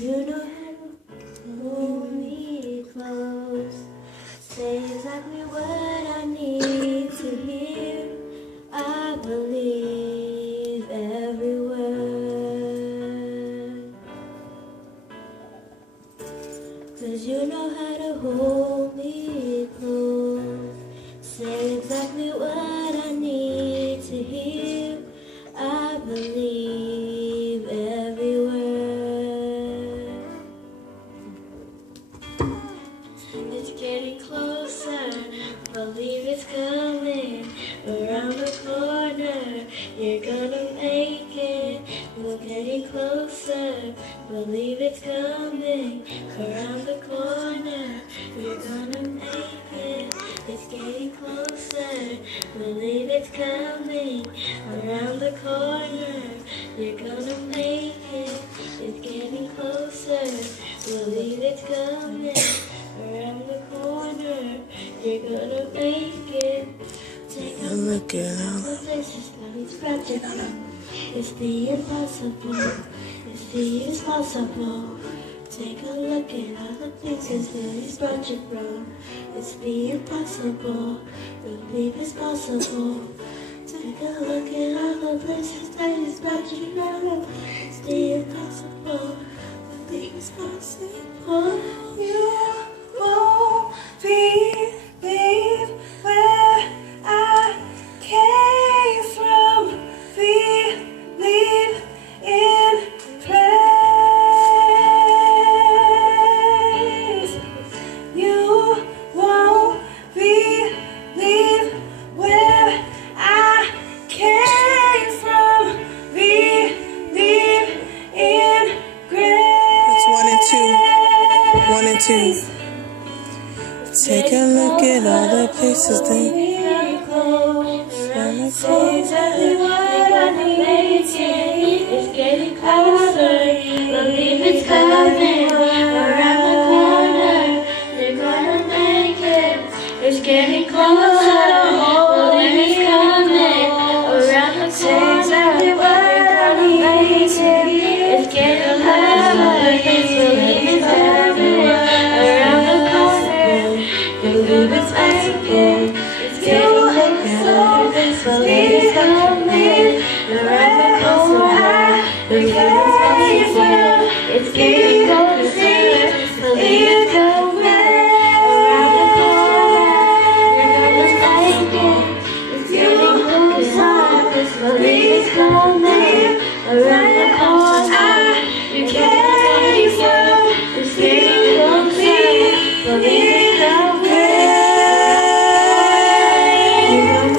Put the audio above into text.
You know how to hold me close. Say exactly what I need to hear. I believe every word. 'Cause you know how to hold me close. Say exactly what I need to hear. I believe every word. It's getting closer, believe it's coming around the corner. You're gonna make it. It's getting closer, believe it's coming around the corner. You're gonna make it. It's getting closer, believe it's coming around the corner. You're gonna make it. It's getting closer, believe it's coming around the corner. You're gonna make it. Take a look at all the places that he's brought you from. It's the impossible. It's the impossible. Take a look at all the places that he's brought you from. It's the impossible. Believe it's possible. Take a look at all the places that he's brought you from. It's the impossible. Believe it's possible. You won't believe where I came from. Believe in praise. You won't believe where I came from. Believe in grace. That's 1 and 2. 1 and 2. Take a look at all the places that Say exactly what I need. It's getting closer.